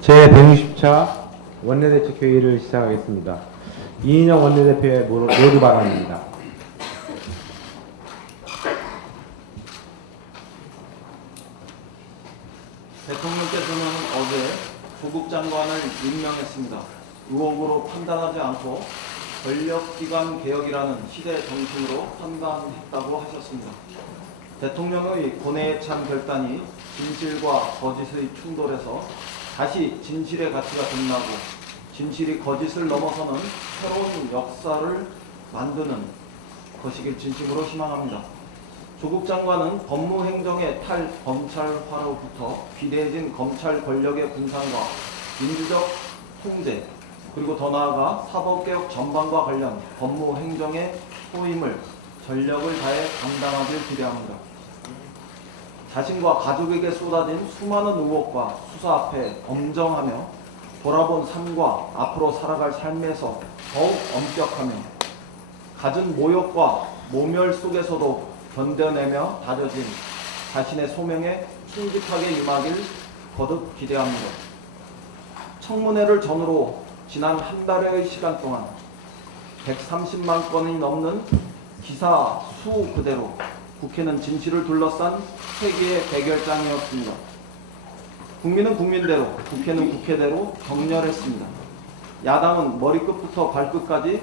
제160차 원내대책회의를 시작하겠습니다. 이인영 원내대표의 모두 발언입니다. 대통령께서는 어제 조국 장관을 임명했습니다. 의혹으로 판단하지 않고 권력기관 개혁이라는 시대 정신으로 판단했다고 하셨습니다. 대통령의 고뇌에 찬 결단이 진실과 거짓의 충돌에서 다시 진실의 가치가 드러나고 진실이 거짓을 넘어서는 새로운 역사를 만드는 것이길 진심으로 희망합니다. 조국 장관은 법무행정의 탈검찰화로부터 비대해진 검찰 권력의 분산과 민주적 통제, 그리고 더 나아가 사법개혁 전반과 관련 법무행정의 소임을 전력을 다해 감당하길 기대합니다. 자신과 가족에게 쏟아진 수많은 의혹과 수사 앞에 엄정하며 돌아본 삶과 앞으로 살아갈 삶에서 더욱 엄격하며 갖은 모욕과 모멸 속에서도 견뎌내며 다져진 자신의 소명에 충직하게 임하길 거듭 기대합니다. 청문회를 전후로 지난 한 달여의 시간 동안 130만 건이 넘는 기사 수 그대로 국회는 진실을 둘러싼 세계의 대결장이었습니다. 국민은 국민대로, 국회는 국회대로 격렬했습니다. 야당은 머리끝부터 발끝까지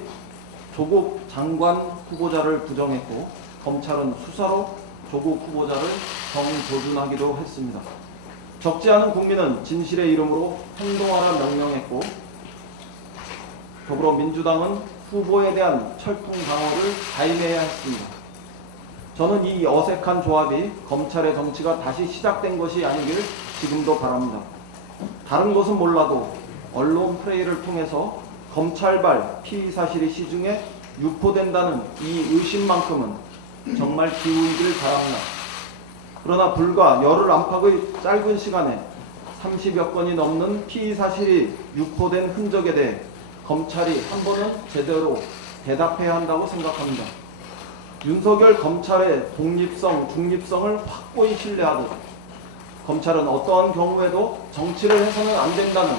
조국 장관 후보자를 부정했고, 검찰은 수사로 조국 후보자를 정조준하기도 했습니다. 적지 않은 국민은 진실의 이름으로 행동하라 명령했고, 더불어민주당은 후보에 대한 철통 방어를 자임해야 했습니다. 저는 이 어색한 조합이 검찰의 정치가 다시 시작된 것이 아니길 지금도 바랍니다. 다른 것은 몰라도 언론 플레이를 통해서 검찰발 피의 사실이 시중에 유포된다는 이 의심만큼은 정말 기우이길 바랍니다. 그러나 불과 열흘 안팎의 짧은 시간에 30여 건이 넘는 피의 사실이 유포된 흔적에 대해 검찰이 한 번은 제대로 대답해야 한다고 생각합니다. 윤석열 검찰의 독립성, 중립성을 확고히 신뢰하듯 검찰은 어떠한 경우에도 정치를 해서는 안 된다는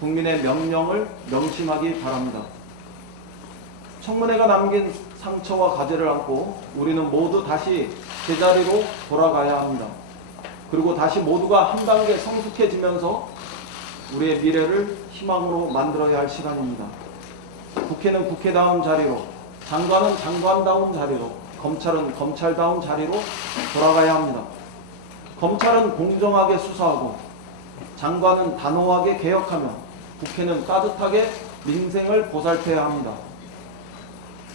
국민의 명령을 명심하기 바랍니다. 청문회가 남긴 상처와 과제를 안고 우리는 모두 다시 제자리로 돌아가야 합니다. 그리고 다시 모두가 한 단계 성숙해지면서 우리의 미래를 희망으로 만들어야 할 시간입니다. 국회는 국회다운 자리로, 장관은 장관다운 자리로, 검찰은 검찰다운 자리로 돌아가야 합니다. 검찰은 공정하게 수사하고, 장관은 단호하게 개혁하며, 국회는 따뜻하게 민생을 보살펴야 합니다.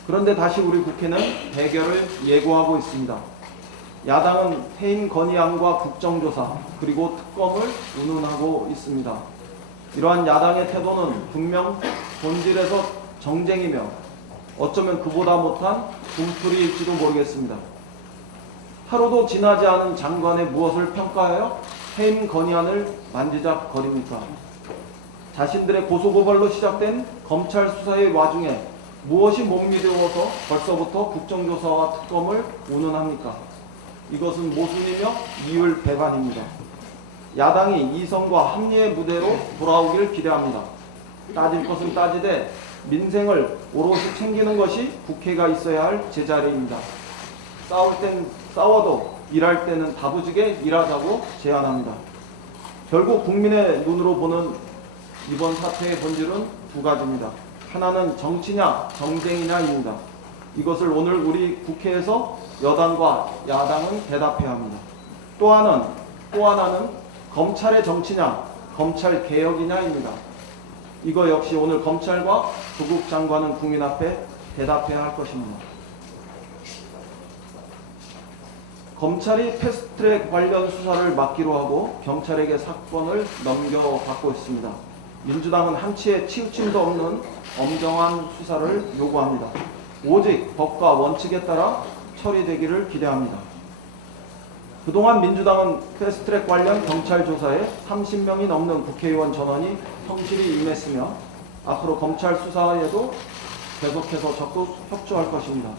그런데 다시 우리 국회는 대결을 예고하고 있습니다. 야당은 해임 건의안과 국정조사 그리고 특검을 운운하고 있습니다. 이러한 야당의 태도는 분명 본질에서 정쟁이며 어쩌면 그보다 못한 분풀이일지도 모르겠습니다. 하루도 지나지 않은 장관의 무엇을 평가하여 해임 건의안을 만지작거립니까? 자신들의 고소고발로 시작된 검찰 수사의 와중에 무엇이 못 미루어서 벌써부터 국정조사와 특검을 운운합니까? 이것은 모순이며 이율 배반입니다. 야당이 이성과 합리의 무대로 돌아오길 기대합니다. 따질 것은 따지되 민생을 오롯이 챙기는 것이 국회가 있어야 할 제자리입니다. 싸울 땐 싸워도 일할 때는 다부지게 일하자고 제안합니다. 결국 국민의 눈으로 보는 이번 사태의 본질은 두 가지입니다. 하나는 정치냐 정쟁이냐입니다. 이것을 오늘 우리 국회에서 여당과 야당은 대답해야 합니다. 또 하나는 검찰의 정치냐 검찰 개혁이냐입니다. 이거 역시 오늘 검찰과 조국 장관은 국민 앞에 대답해야 할 것입니다. 검찰이 패스트트랙 관련 수사를 맡기로 하고 경찰에게 사건을 넘겨받고 있습니다. 민주당은 한치의 치우침도 없는 엄정한 수사를 요구합니다. 오직 법과 원칙에 따라 처리되기를 기대합니다. 그동안 민주당은 패스트트랙 관련 경찰 조사에 30명이 넘는 국회의원 전원이 성실히 임했으며 앞으로 검찰 수사에도 계속해서 적극 협조할 것입니다.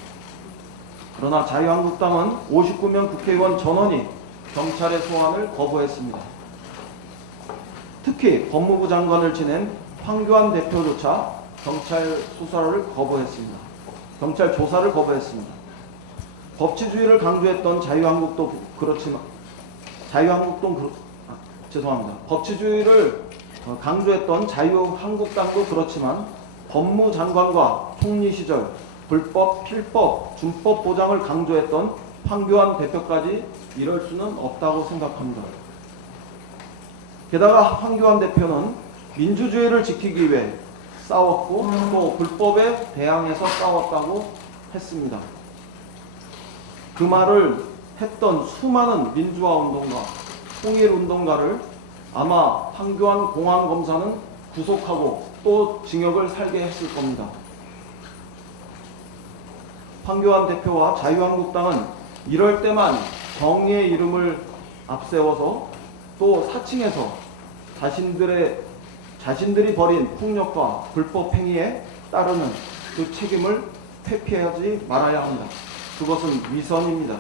그러나 자유한국당은 59명 국회의원 전원이 경찰의 소환을 거부했습니다. 특히 법무부 장관을 지낸 황교안 대표조차 경찰 수사를 거부했습니다. 경찰 조사를 거부했습니다. 법치주의를 강조했던 법치주의를 강조했던 자유한국당도 그렇지만 법무장관과 총리 시절 불법, 필법, 준법 보장을 강조했던 황교안 대표까지 이럴 수는 없다고 생각합니다. 게다가 황교안 대표는 민주주의를 지키기 위해 싸웠고 또 불법에 대항해서 싸웠다고 했습니다. 그 말을 했던 수많은 민주화 운동가, 통일 운동가를 아마 황교안 공안검사는 구속하고 또 징역을 살게 했을 겁니다. 황교안 대표와 자유한국당은 이럴 때만 정의의 이름을 앞세워서 또 사칭해서 자신들이 벌인 폭력과 불법 행위에 따르는 그 책임을 회피하지 말아야 합니다. 그것은 위선입니다.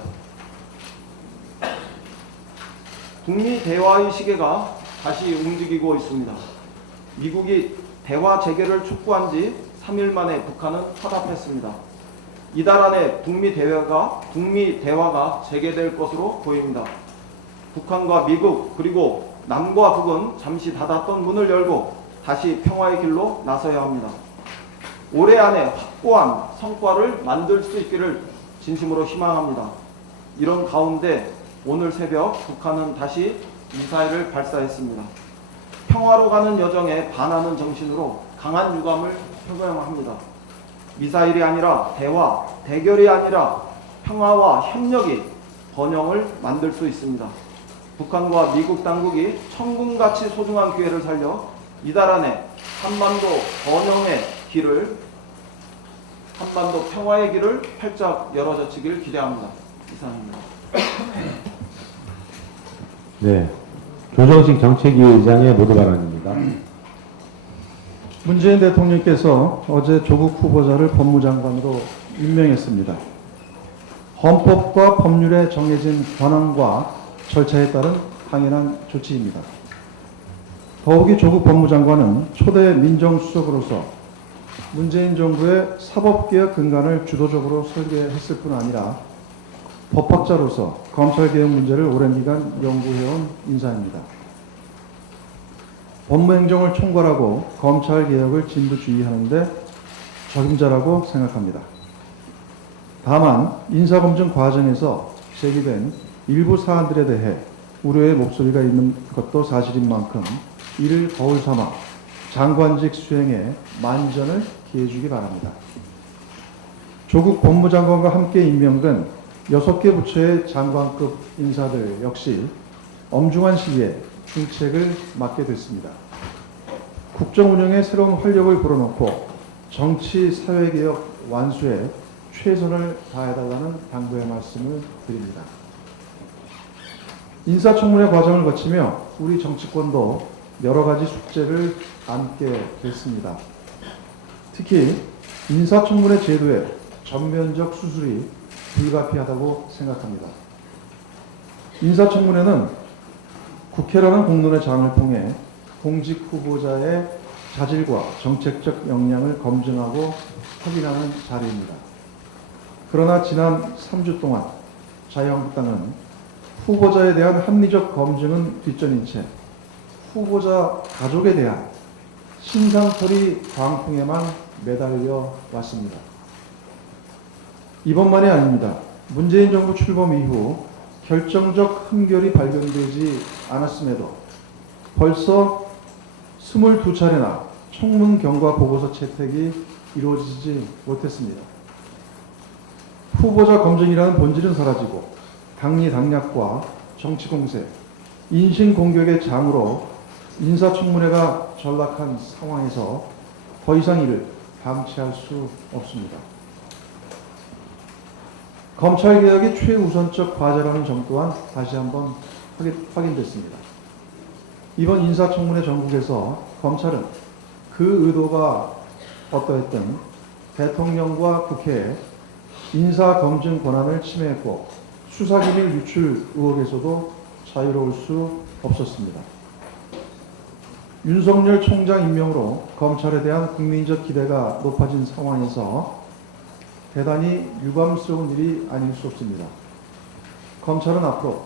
북미 대화의 시계가 다시 움직이고 있습니다. 미국이 대화 재개를 촉구한 지 3일 만에 북한은 화답했습니다. 이달 안에 북미 대화가 재개될 것으로 보입니다. 북한과 미국 그리고 남과 북은 잠시 닫았던 문을 열고 다시 평화의 길로 나서야 합니다. 올해 안에 확고한 성과를 만들 수 있기를 진심으로 희망합니다. 이런 가운데 오늘 새벽 북한은 다시 미사일을 발사했습니다. 평화로 가는 여정에 반하는 정신으로 강한 유감을 표명합니다. 미사일이 아니라 대화, 대결이 아니라 평화와 협력이 번영을 만들 수 있습니다. 북한과 미국 당국이 천금같이 소중한 기회를 살려 이달 안에 한반도 번영의 길을, 한반도 평화의 길을 활짝 열어젖히길 기대합니다. 이상입니다. 네, 조정식 정책위 의장의 모두 발언입니다. 문재인 대통령께서 어제 조국 후보자를 법무장관으로 임명했습니다. 헌법과 법률에 정해진 권한과 절차에 따른 당연한 조치입니다. 더욱이 조국 법무장관은 초대 민정수석으로서 문재인 정부의 사법개혁 근간을 주도적으로 설계했을 뿐 아니라 법학자로서 검찰개혁 문제를 오랜 기간 연구해온 인사입니다. 법무행정을 총괄하고 검찰개혁을 진두지휘하는데 적임자라고 생각합니다. 다만 인사검증 과정에서 제기된 일부 사안들에 대해 우려의 목소리가 있는 것도 사실인 만큼 이를 거울 삼아 장관직 수행에 만전을 기해주기 바랍니다. 조국 법무장관과 함께 임명된 6개 부처의 장관급 인사들 역시 엄중한 시기에 중책을 맡게 됐습니다. 국정 운영에 새로운 활력을 불어넣고 정치 사회개혁 완수에 최선을 다해달라는 당부의 말씀을 드립니다. 인사청문회 과정을 거치며 우리 정치권도 여러 가지 숙제를 안게 됐습니다. 특히 인사청문회 제도의 전면적 수술이 불가피하다고 생각합니다. 인사청문회는 국회라는 공론의 장을 통해 공직 후보자의 자질과 정책적 역량을 검증하고 확인하는 자리입니다. 그러나 지난 3주 동안 자유한국당은 후보자에 대한 합리적 검증은 뒷전인 채 후보자 가족에 대한 신상털이 광풍에만 매달려 왔습니다. 이번만이 아닙니다. 문재인 정부 출범 이후 결정적 흠결이 발견되지 않았음에도 벌써 22차례나 청문 경과 보고서 채택이 이루어지지 못했습니다. 후보자 검증이라는 본질은 사라지고 당리당략과 정치공세, 인신공격의 장으로 인사청문회가 전락한 상황에서 더 이상 이를 방치할 수 없습니다. 검찰개혁이 최우선적 과제라는 점 또한 다시 한번 확인됐습니다. 이번 인사청문회 전국에서 검찰은 그 의도가 어떠했든 대통령과 국회에 인사검증 권한을 침해했고 수사기밀 유출 의혹에서도 자유로울 수 없었습니다. 윤석열 총장 임명으로 검찰에 대한 국민적 기대가 높아진 상황에서 대단히 유감스러운 일이 아닐 수 없습니다. 검찰은 앞으로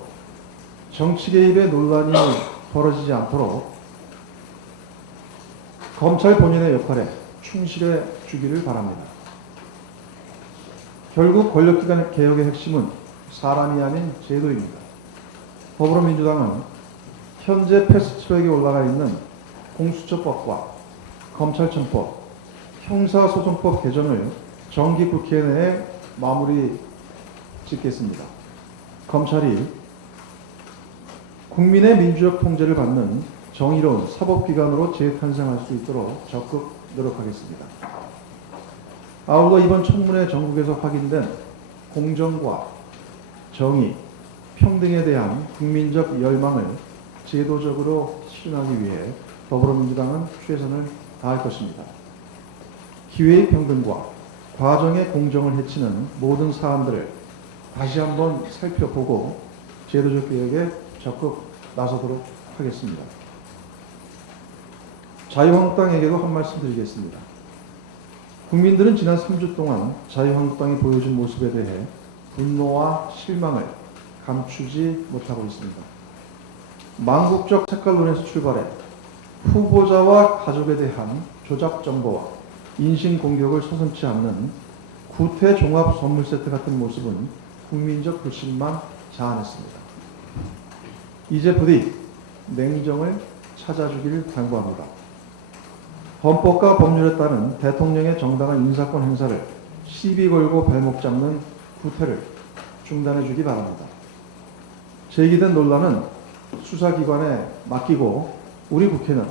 정치 개입의 논란이 벌어지지 않도록 검찰 본연의 역할에 충실해 주기를 바랍니다. 결국 권력기관 개혁의 핵심은 사람이 아닌 제도입니다. 더불어민주당은 현재 패스트트랙에 올라가 있는 공수처법과 검찰청법, 형사소송법 개정을 정기 국회 내에 마무리 짓겠습니다. 검찰이 국민의 민주적 통제를 받는 정의로운 사법기관으로 재탄생할 수 있도록 적극 노력하겠습니다. 아울러 이번 청문회 전국에서 확인된 공정과 정의, 평등에 대한 국민적 열망을 제도적으로 실현하기 위해 더불어민주당은 최선을 다할 것입니다. 기회의 평등과 과정의 공정을 해치는 모든 사안들을 다시 한번 살펴보고 제도적 개혁에 적극 나서도록 하겠습니다. 자유한국당에게도 한 말씀 드리겠습니다. 국민들은 지난 3주 동안 자유한국당이 보여준 모습에 대해 분노와 실망을 감추지 못하고 있습니다. 망국적 색깔론에서 출발해 후보자와 가족에 대한 조작 정보와 인신 공격을 서슴지 않는 구태 종합 선물 세트 같은 모습은 국민적 불신만 자아냈습니다. 이제 부디 냉정을 찾아주길 당부합니다. 헌법과 법률에 따른 대통령의 정당한 인사권 행사를 시비 걸고 발목 잡는 구태를 중단해 주기 바랍니다. 제기된 논란은 수사기관에 맡기고 우리 국회는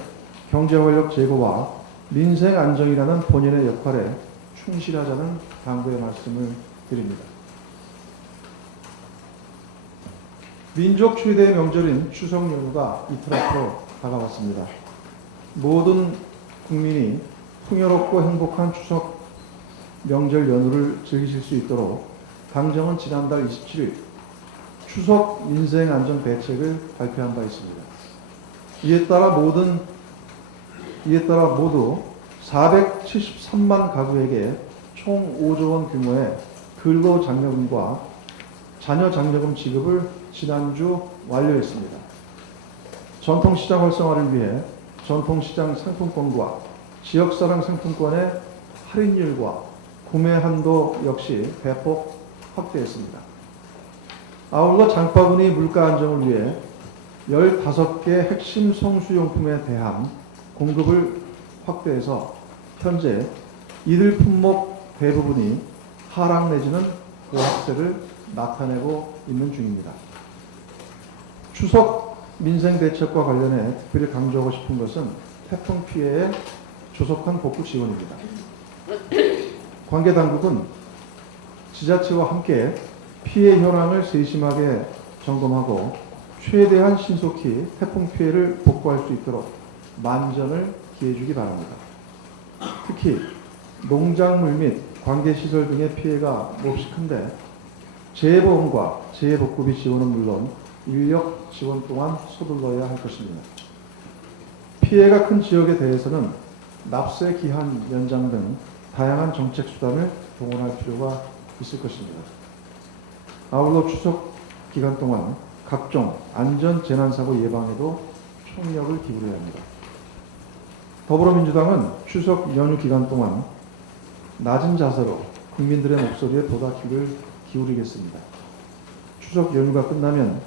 경제활력 제고와 민생 안정이라는 본연의 역할에 충실하자는 당부의 말씀을 드립니다. 민족 최대의 명절인 추석 연휴가 이틀 앞으로 다가왔습니다. 모든 국민이 풍요롭고 행복한 추석 명절 연휴를 즐기실 수 있도록 당정은 지난달 27일 추석 민생 안정 대책을 발표한 바 있습니다. 이에 따라 모두 473만 가구에게 총 5조 원 규모의 근로장려금과 자녀장려금 지급을 지난주 완료했습니다. 전통시장 활성화를 위해 전통시장 상품권과 지역사랑 상품권의 할인율과 구매 한도 역시 대폭 확대했습니다. 아울러 장바구니 물가 안정을 위해 15개 핵심 성수용품에 대한 공급을 확대해서 현재 이들 품목 대부분이 하락 내지는 고학세를 나타내고 있는 중입니다. 추석 민생 대책과 관련해 특별히 강조하고 싶은 것은 태풍 피해의 조속한 복구 지원입니다. 관계 당국은 지자체와 함께 피해 현황을 세심하게 점검하고 최대한 신속히 태풍 피해를 복구할 수 있도록 만전을 기해주기 바랍니다. 특히 농작물 및 관계시설 등의 피해가 몹시 큰데 재보험과 재복구비 지원은 물론 인력 지원 또한 서둘러야 할 것입니다. 피해가 큰 지역에 대해서는 납세 기한 연장 등 다양한 정책 수단을 동원할 필요가 있을 것입니다. 아울러 추석 기간 동안 각종 안전 재난사고 예방에도 총력을 기울여야 합니다. 더불어민주당은 추석 연휴 기간 동안 낮은 자세로 국민들의 목소리에 보다 귀를 기울이겠습니다. 추석 연휴가 끝나면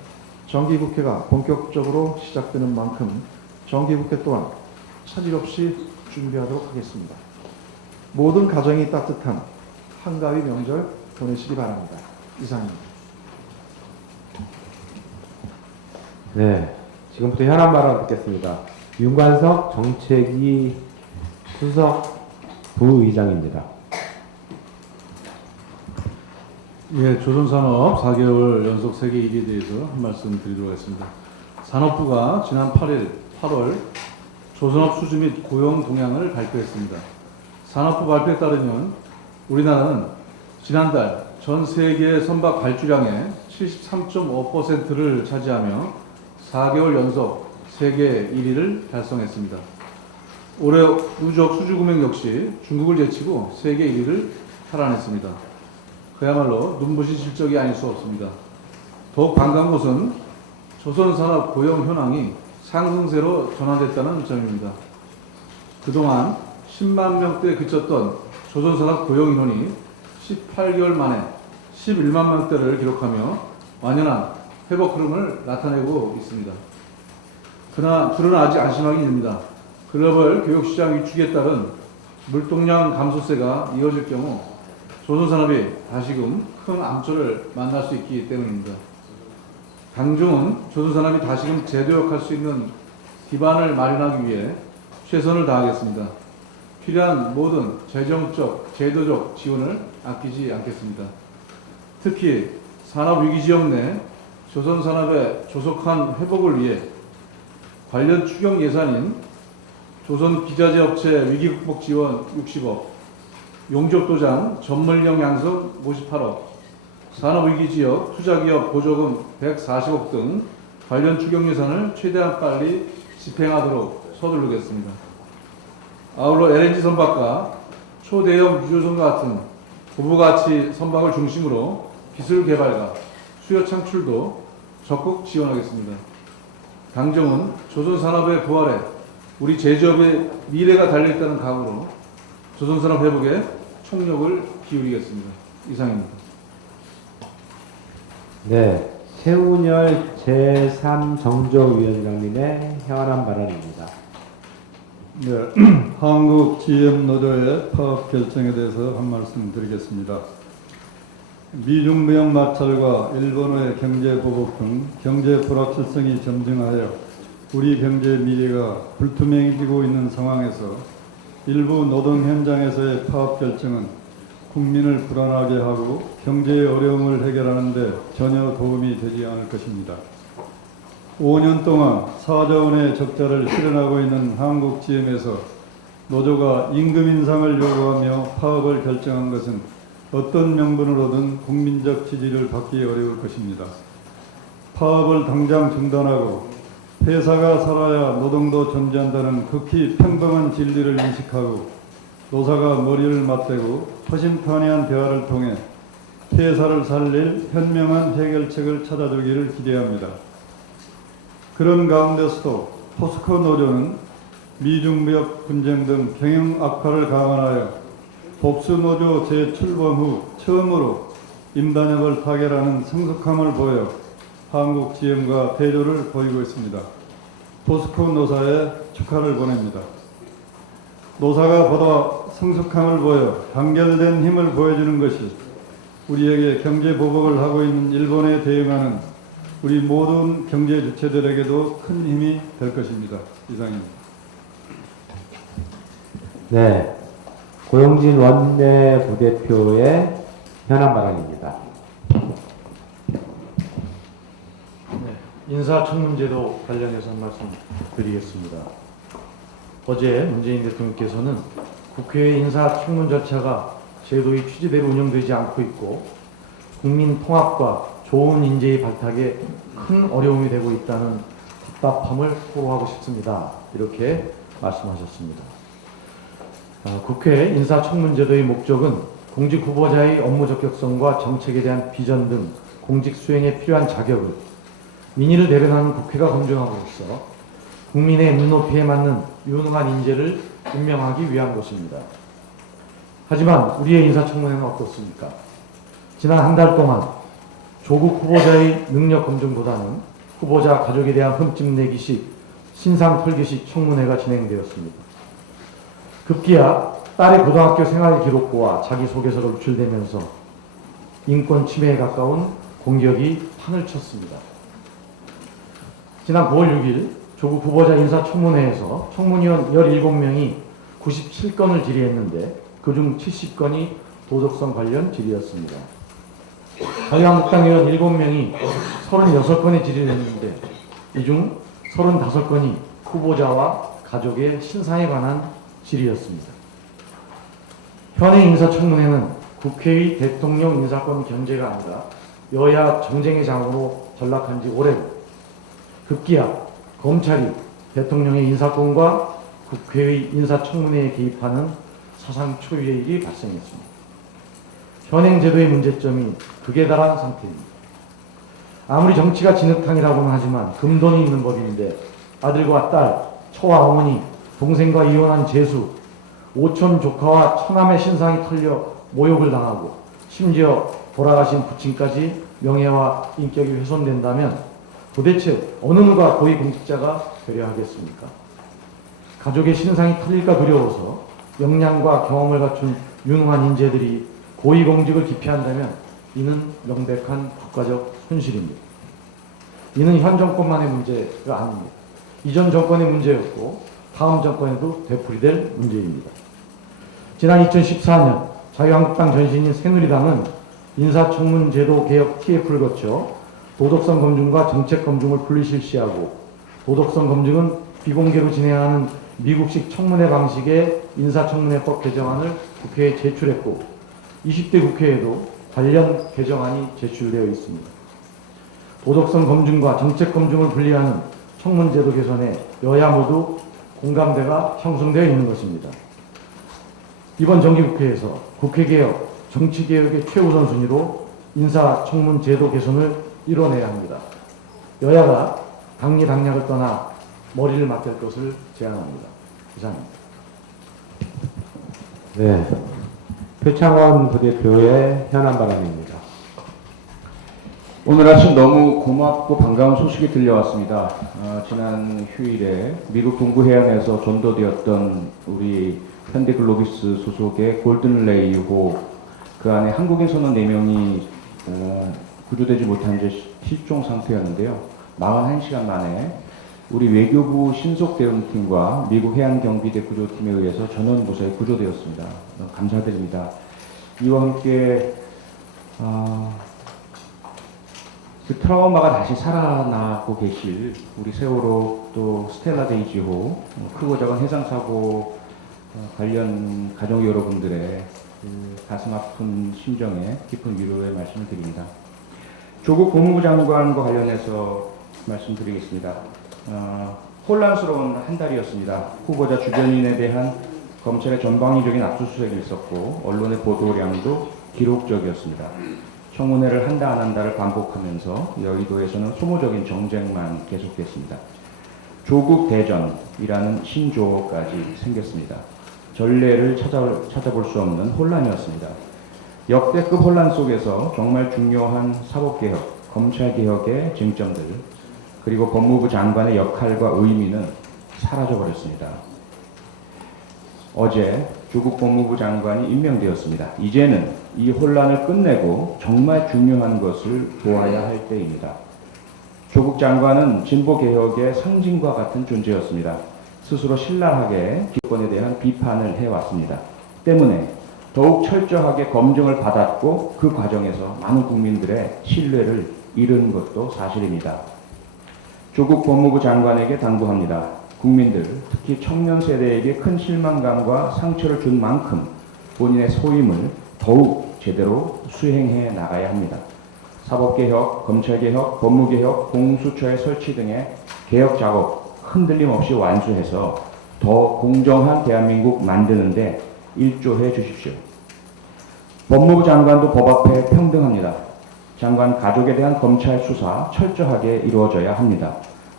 정기국회가 본격적으로 시작되는 만큼 정기국회 또한 차질 없이 준비하도록 하겠습니다. 모든 가정이 따뜻한 한가위 명절 보내시기 바랍니다. 이상입니다. 네, 지금부터 현안 발언 듣겠습니다. 윤관석 정책위 수석 부의장입니다. 예, 조선산업 4개월 연속 세계 1위에 대해서 한 말씀 드리도록 하겠습니다. 산업부가 지난 8월 조선업 수주 및 고용 동향을 발표했습니다. 산업부 발표에 따르면 우리나라는 지난달 전 세계 선박 발주량의 73.5%를 차지하며 4개월 연속 세계 1위를 달성했습니다. 올해 누적 수주 금액 역시 중국을 제치고 세계 1위를 탈환했습니다. 그야말로 눈부신 실적이 아닐 수 없습니다. 더욱 반가운 것은 조선산업 고용 현황이 상승세로 전환됐다는 점입니다. 그동안 10만 명대에 그쳤던 조선산업 고용 인원이 18개월 만에 11만 명대를 기록하며 완연한 회복 흐름을 나타내고 있습니다. 그러나 아직 안심하기 힘듭니다. 글로벌 교육시장 위축에 따른 물동량 감소세가 이어질 경우 조선산업이 다시금 큰 암초를 만날 수 있기 때문입니다. 당중은 조선산업이 다시금 재도약할 수 있는 기반을 마련하기 위해 최선을 다하겠습니다. 필요한 모든 재정적, 제도적 지원을 아끼지 않겠습니다. 특히 산업위기지역 내 조선산업의 조속한 회복을 위해 관련 추경 예산인 조선기자재업체 위기극복지원 60억, 용접도장 전문인력 양성 58억, 산업위기지역 투자기업 보조금 140억 등 관련 추경 예산을 최대한 빨리 집행하도록 서두르겠습니다. 아울러 LNG 선박과 초대형 유조선과 같은 고부가치 선박을 중심으로 기술 개발과 수요 창출도 적극 지원하겠습니다. 당정은 조선산업의 부활에 우리 제조업의 미래가 달려있다는 각오로 조선산업 회복에 총력을 기울이겠습니다. 이상입니다. 네, 최운열 제3정조위원장님의 현안 발언입니다. 네, 한국 GM노조의 파업 결정에 대해서 한 말씀 드리겠습니다. 미중 무역 마찰과 일본의 경제 보복 등 경제 불확실성이 점증하여 우리 경제 미래가 불투명해지고 있는 상황에서 일부 노동 현장에서의 파업 결정은 국민을 불안하게 하고 경제의 어려움을 해결하는 데 전혀 도움이 되지 않을 것입니다. 5년 동안 4조 원의 적자를 실현하고 있는 한국 GM에서 노조가 임금 인상을 요구하며 파업을 결정한 것은 어떤 명분으로든 국민적 지지를 받기 어려울 것입니다. 파업을 당장 중단하고 회사가 살아야 노동도 존재한다는 극히 평범한 진리를 인식하고 노사가 머리를 맞대고 허심탄회한 대화를 통해 회사를 살릴 현명한 해결책을 찾아주기를 기대합니다. 그런 가운데서도 포스코 노조는 미중 무역 분쟁 등 경영 악화를 감안하여 복수 노조 재출범 후 처음으로 임단협을 타결하는 성숙함을 보여 한국 GM과 대조를 보이고 있습니다. 포스코 노사에 축하를 보냅니다. 노사가 보다 성숙함을 보여 단결된 힘을 보여주는 것이 우리에게 경제 보복을 하고 있는 일본에 대응하는 우리 모든 경제 주체들에게도 큰 힘이 될 것입니다. 이상입니다. 네, 고용진 원내 부대표의 현안 발언입니다. 인사청문제도 관련해서 한 말씀 드리겠습니다. 어제 문재인 대통령께서는 국회 인사청문 절차가 제도의 취지대로 운영되지 않고 있고 국민 통합과 좋은 인재의 발탁에 큰 어려움이 되고 있다는 답답함을 토로하고 싶습니다. 이렇게 말씀하셨습니다. 국회 인사청문제도의 목적은 공직 후보자의 업무 적격성과 정책에 대한 비전 등 공직 수행에 필요한 자격을 민의를 대변하는 국회가 검증함으로써 국민의 눈높이에 맞는 유능한 인재를 임명하기 위한 것입니다. 하지만 우리의 인사청문회는 어떻습니까? 지난 한 달 동안 조국 후보자의 능력 검증보다는 후보자 가족에 대한 흠집내기식, 신상 털기식 청문회가 진행되었습니다. 급기야 딸의 고등학교 생활 기록부와 자기소개서가 유출되면서 인권 침해에 가까운 공격이 판을 쳤습니다. 지난 9월 6일 조국 후보자 인사청문회에서 청문위원 17명이 97건을 질의했는데 그중 70건이 도덕성 관련 질의였습니다. 자유한국당 의원 7명이 36건의 질의를 했는데 이 중 35건이 후보자와 가족의 신상에 관한 질의였습니다. 현행 인사청문회는 국회의 대통령 인사권 견제가 아니라 여야 정쟁의 장으로 전락한 지 오래고 급기야 검찰이 대통령의 인사권과 국회의 인사청문회에 개입하는 사상 초유의 일이 발생했습니다. 현행 제도의 문제점이 극에 달한 상태입니다. 아무리 정치가 진흙탕이라고는 하지만 금돈이 있는 법인데 아들과 딸, 처와 어머니, 동생과 이혼한 재수, 오촌 조카와 처남의 신상이 털려 모욕을 당하고 심지어 돌아가신 부친까지 명예와 인격이 훼손된다면 도대체 어느 누가 고위공직자가 되려 하겠습니까? 가족의 신상이 털릴까 두려워서 역량과 경험을 갖춘 유능한 인재들이 고위공직을 기피한다면 이는 명백한 국가적 손실입니다. 이는 현 정권만의 문제가 아닙니다. 이전 정권의 문제였고 다음 정권에도 되풀이될 문제입니다. 지난 2014년 자유한국당 전신인 새누리당은 인사청문제도 개혁 TF를 거쳐 도덕성 검증과 정책 검증을 분리 실시하고 도덕성 검증은 비공개로 진행하는 미국식 청문회 방식의 인사청문회법 개정안을 국회에 제출했고 20대 국회에도 관련 개정안이 제출되어 있습니다. 도덕성 검증과 정책 검증을 분리하는 청문제도 개선에 여야 모두 공감대가 형성되어 있는 것입니다. 이번 정기국회에서 국회개혁, 정치개혁의 최우선 순위로 인사청문제도 개선을 이뤄내야 합니다. 여야가 당리당략을 떠나 머리를 맞댈 것을 제안합니다. 이상입니다. 네. 표창원 부대표의 현안 발언입니다. 오늘 아침 너무 고맙고 반가운 소식이 들려왔습니다. 지난 휴일에 미국 동부 해안에서 전도되었던 우리 현대글로비스 소속의 골든레이호 그 안에 한국인 선원 4명이 구조되지 못한 채 실종 상태였는데요. 41시간 만에 우리 외교부 신속대응팀과 미국 해안경비대 구조팀에 의해서 전원 무사히 구조되었습니다. 감사드립니다. 이와 함께 그 트라우마가 다시 살아나고 계실 우리 세월호 또 스텔라 데이지호 크고 작은 해상사고 관련 가족 여러분들의 그 가슴 아픈 심정에 깊은 위로의 말씀을 드립니다. 조국 법무부 장관과 관련해서 말씀드리겠습니다. 혼란스러운 한 달이었습니다. 후보자 주변인에 대한 검찰의 전방위적인 압수수색이 있었고 언론의 보도량도 기록적이었습니다. 청문회를 한다 안 한다를 반복하면서 여의도에서는 소모적인 정쟁만 계속됐습니다. 조국 대전이라는 신조어까지 생겼습니다. 전례를 찾아볼 수 없는 혼란이었습니다. 역대급 혼란 속에서 정말 중요한 사법개혁, 검찰개혁의 쟁점들, 그리고 법무부 장관의 역할과 의미는 사라져버렸습니다. 어제 조국 법무부 장관이 임명되었습니다. 이제는 이 혼란을 끝내고 정말 중요한 것을 보아야 할 때입니다. 조국 장관은 진보개혁의 상징과 같은 존재였습니다. 스스로 신랄하게 기권에 대한 비판을 해왔습니다. 때문에 더욱 철저하게 검증을 받았고 그 과정에서 많은 국민들의 신뢰를 잃은 것도 사실입니다. 조국 법무부 장관에게 당부합니다. 국민들, 특히 청년 세대에게 큰 실망감과 상처를 준 만큼 본인의 소임을 더욱 제대로 수행해 나가야 합니다. 사법개혁, 검찰개혁, 법무개혁, 공수처의 설치 등의 개혁 작업 흔들림 없이 완수해서 더 공정한 대한민국 만드는데 일조해 주십시오. 법무부 장관도 법 앞에 평등합니다. 장관 가족에 대한 검찰 수사 철저하게 이루어져야 합니다.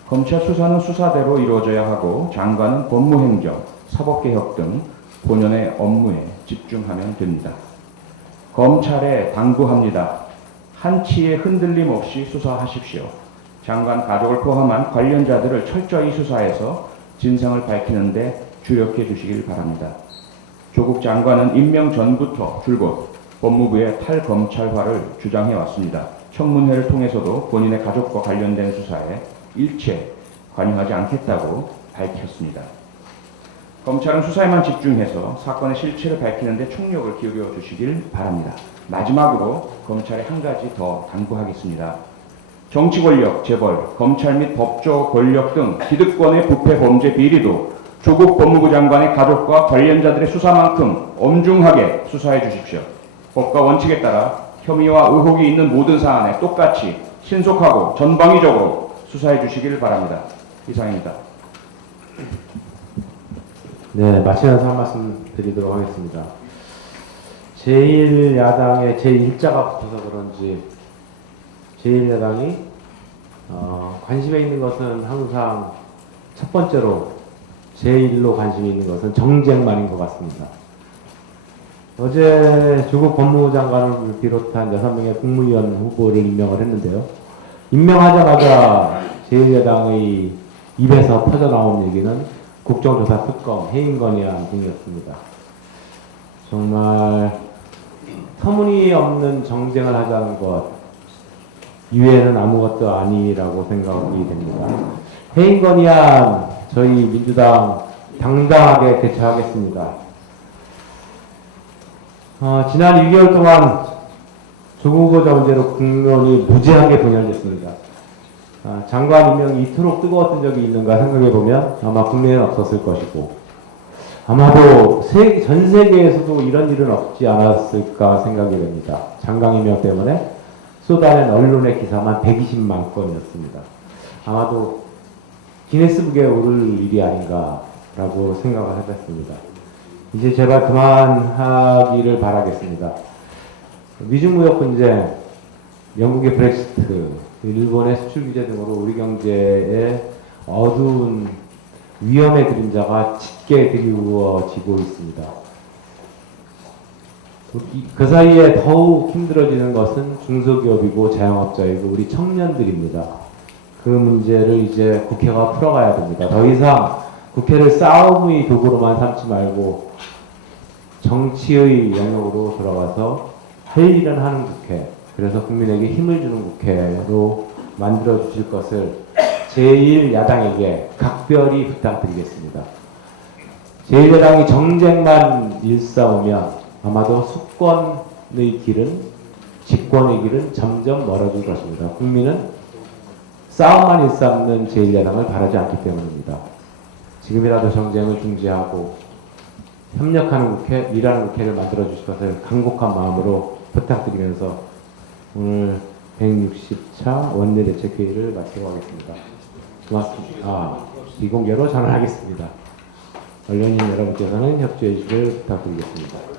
검찰 수사는 수사대로 이루어져야 하고 장관은 법무행정, 사법개혁 등 본연의 업무에 집중하면 됩니다. 검찰에 당부합니다. 한치의 흔들림 없이 수사하십시오. 장관 가족을 포함한 관련자들을 철저히 수사해서 진상을 밝히는 데 주력해 주시길 바랍니다. 조국 장관은 임명 전부터 줄곧 법무부의 탈검찰화를 주장해 왔습니다. 청문회를 통해서도 본인의 가족과 관련된 수사에 일체 관여하지 않겠다고 밝혔습니다. 검찰은 수사에만 집중해서 사건의 실체를 밝히는 데 총력을 기울여 주시길 바랍니다. 마지막으로 검찰에 한 가지 더 당부하겠습니다. 정치 권력, 재벌, 검찰 및 법조 권력 등 기득권의 부패 범죄 비리도 조국 법무부 장관의 가족과 관련자들의 수사만큼 엄중하게 수사해 주십시오. 법과 원칙에 따라 혐의와 의혹이 있는 모든 사안에 똑같이 신속하고 전방위적으로 수사해 주시길 바랍니다. 이상입니다. 네, 마치면서 한 말씀 드리도록 하겠습니다. 제1야당의 제1자가 붙어서 그런지 제1야당이 관심에 있는 것은 항상 첫 번째로 제1로 관심이 있는 것은 정쟁만인 것 같습니다. 어제 조국 법무부 장관을 비롯한 6명의 국무위원 후보를 임명을 했는데요. 임명하자마자 제1야당의 입에서 퍼져나온 얘기는 국정조사 특검, 해임건의안 등이었습니다. 정말 터무니없는 정쟁을 하자는 것 이외에는 아무것도 아니라고 생각이 됩니다. 해임건의안 저희 민주당 당당하게 대처하겠습니다. 지난 6개월 동안 조국 후보자 문제로 국론이 무지하게 분열됐습니다. 장관 임명이 이토록 뜨거웠던 적이 있는가 생각해보면 아마 국내에는 없었을 것이고 아마도 전 세계에서도 이런 일은 없지 않았을까 생각이 됩니다. 장관 임명 때문에 쏟아낸 언론의 기사만 120만 건이었습니다. 아마도 기네스북에 오를 일이 아닌가라고 생각을 해봤습니다. 이제 제발 그만하기를 바라겠습니다. 미중무역 분쟁, 영국의 브렉시트, 일본의 수출 규제 등으로 우리 경제에 어두운 위험의 그림자가 짙게 드리워지고 있습니다. 그 사이에 더욱 힘들어지는 것은 중소기업이고 자영업자이고 우리 청년들입니다. 그 문제를 이제 국회가 풀어가야 됩니다. 더 이상 국회를 싸움의 도구로만 삼지 말고 정치의 영역으로 들어가서 할 일은 하는 국회, 그래서 국민에게 힘을 주는 국회로 만들어 주실 것을 제1야당에게 각별히 부탁드리겠습니다. 제1야당이 정쟁만 일삼으면 아마도 수권의 길은, 집권의 길은 점점 멀어질 것입니다. 국민은 싸움만 일삼는 제1야당을 바라지 않기 때문입니다. 지금이라도 정쟁을 중지하고 협력하는 국회, 일하는 국회를 만들어 주실 것을 간곡한 마음으로 부탁드리면서 오늘 160차 원내대책회의를 마치고 하겠습니다. 고맙습니다. 비공개로 전환하겠습니다. 언론인 여러분께서는 협조해 주시길 부탁드리겠습니다.